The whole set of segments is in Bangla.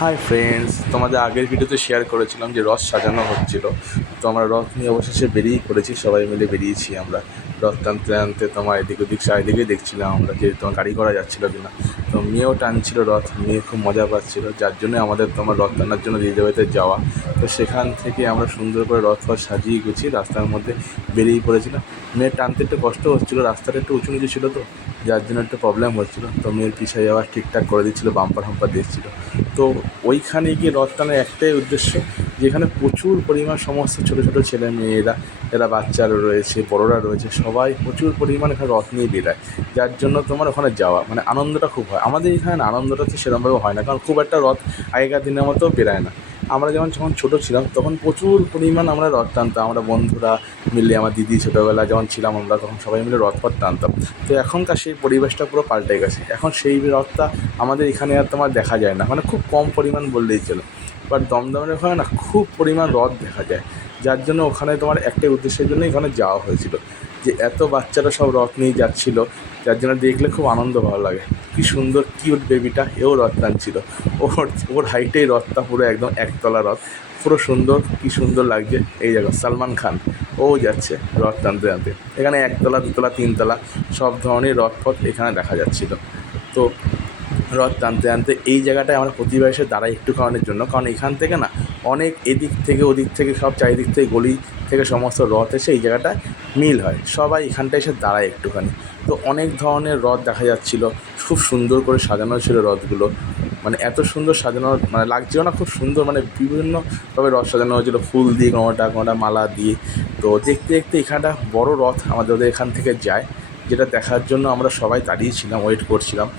হাই ফ্রেন্ডস, তোমাদের আগের ভিডিওতে শেয়ার করেছিলাম যে রথ সাজানো হচ্ছিল। তো আমরা রথ নিয়ে অবশেষে বেরিয়ে পড়েছি, সবাই মিলে বেরিয়েছি আমরা রথ টানতে টানতে। তোমার এদিক ওদিক চারিদিকেই দেখছিলাম আমরা যে তোমার গাড়ি করা যাচ্ছিলো কিনা। তো মেয়েও টানছিল রথ, মেয়ে খুব মজা পাচ্ছিল, যার জন্য আমাদের তোমার রথ টানার জন্য দিদিদের বাড়িতে যাওয়া। তো সেখান থেকে আমরা সুন্দর করে রথ সাজিয়ে গুছিয়ে রাস্তার মধ্যে বেরিয়ে পড়েছিলাম। মেয়ের টানতে একটু কষ্ট হচ্ছিলো, রাস্তাটা একটু উঁচু নিচু ছিল, তো যার জন্য একটু প্রবলেম হচ্ছিলো। তো মেয়ের পিছিয়ে যাওয়া ঠিকঠাক করে দিচ্ছিলো, বাম্পার হাম্পার দিচ্ছিলো। তো ওইখানে গিয়ে রথ টানার একটাই উদ্দেশ্য, যেখানে প্রচুর পরিমাণ সমস্ত ছোটো ছোটো ছেলে মেয়েরা, এরা বাচ্চারা রয়েছে, বড়রা রয়েছে, সবাই প্রচুর পরিমাণ এখানে রথ নিয়ে বেরায়। যার জন্য তোমার ওখানে যাওয়া মানে আনন্দটা খুব হয়। আমাদের এখানে না, আনন্দটা তো সেরকমভাবে হয় না, কারণ খুব একটা রথ আগেকার দিনের মতো বেরায় না। আমরা যখন ছোটো ছিলাম তখন প্রচুর পরিমাণ আমরা রথ টানতাম, আমরা বন্ধুরা মিলে, আমার দিদি ছোটোবেলা যখন ছিলাম আমরা তখন সবাই মিলে রথ টানতাম। তো এখনকার সেই পরিবেশটা পুরো পাল্টে গেছে, এখন সেই রথটা আমাদের এখানে আর তোমার দেখা যায় না, মানে খুব কম পরিমাণ বললেই চলে। বাট দমদমের ওখানে না খুব পরিমাণ রথ দেখা যায়, যার জন্য ওখানে তোমার একটাই উদ্দেশ্যের জন্য এখানে যাওয়া হয়েছিল, যে এত বাচ্চারা সব রথ নিয়ে যাচ্ছিল, যার জন্য দেখলে খুব আনন্দ ভালো লাগে। কী সুন্দর কিউট বেবিটা, এও রথ টানছিল। ওর ওর হাইটেই রথটা পুরো একদম একতলা রথ, পুরো সুন্দর, কী সুন্দর লাগছে। এই জায়গা সালমান খান ও যাচ্ছে রথ টানতে টানতে। এখানে একতলা, দুতলা, তিনতলা সব ধরনের রথ পথ এখানে দেখা যাচ্ছিলো। তো রথ টানতে টানতে এই জায়গাটায় আমরা প্রতিবার এসে দাঁড়াই একটুখানির জন্য, কারণ এখান থেকে না অনেক এদিক থেকে ওদিক থেকে সব চারিদিক থেকে গলি থেকে সমস্ত রথ এসে এই জায়গাটায় মিল হয়, সবাই এখানটায় এসে দাঁড়ায় একটুখানি। তো অনেক ধরনের রথ দেখা যাচ্ছিলো, খুব সুন্দর করে সাজানো ছিল রথগুলো, মানে এত সুন্দর সাজানো মানে লাগছিল না, খুব সুন্দর, মানে বিভিন্নভাবে রথ সাজানো হয়েছিলো, ফুল দিয়ে, কোনোটা মালা দিয়ে। তো দেখতে দেখতে এখানটা বড় রথ আমাদের এখান থেকে যায়, যেটা দেখার জন্য আমরা সবাই দাঁড়িয়েছিলাম, ওয়েট করছিলাম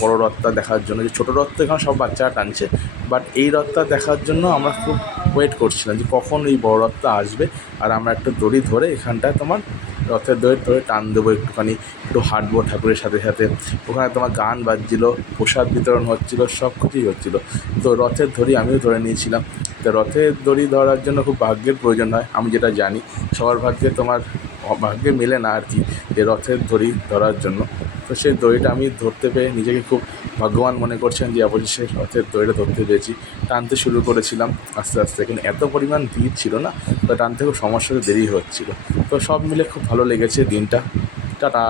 বড় রথটা দেখার জন্য। যে ছোটো রথ তো এখানে সব বাচ্চারা টানছে, বাট এই রথটা দেখার জন্য আমরা খুব ওয়েট করছিলাম যে কখন এই বড় রথটা আসবে, আর আমরা একটা দড়ি ধরে এখানটায় তোমার রথের দড়ি ধরে টান দেবো, একটুখানি একটু হাঁটবো ঠাকুরের সাথে সাথে। ওখানে তোমার গান বাজছিলো, প্রসাদ বিতরণ হচ্ছিলো, সব কিছুই হচ্ছিলো। তো রথের দড়ি আমিও ধরে নিয়েছিলাম। তো রথের দড়ি ধরার জন্য খুব ভাগ্যের প্রয়োজন হয়, আমি যেটা জানি। সবার ভাগ্যে তোমার ভাগ্যে মেলে না আর কি, যে রথের দড়ি ধরার জন্য। তো সেই দড়িটা আমি ধরতে পেরে নিজেকে খুব ভাগ্যবান মনে করছেন, যে অবশেষে রথের দড়িটা ধরতে পেরেছি। টানতে শুরু করেছিলাম আস্তে আস্তে, কিন্তু এত পরিমাণ ভিড় ছিল না, তো টানতে খুব সমস্যাতে দেরি হচ্ছিলো। তো সব মিলে খুব ভালো লেগেছে দিনটা। টাটা।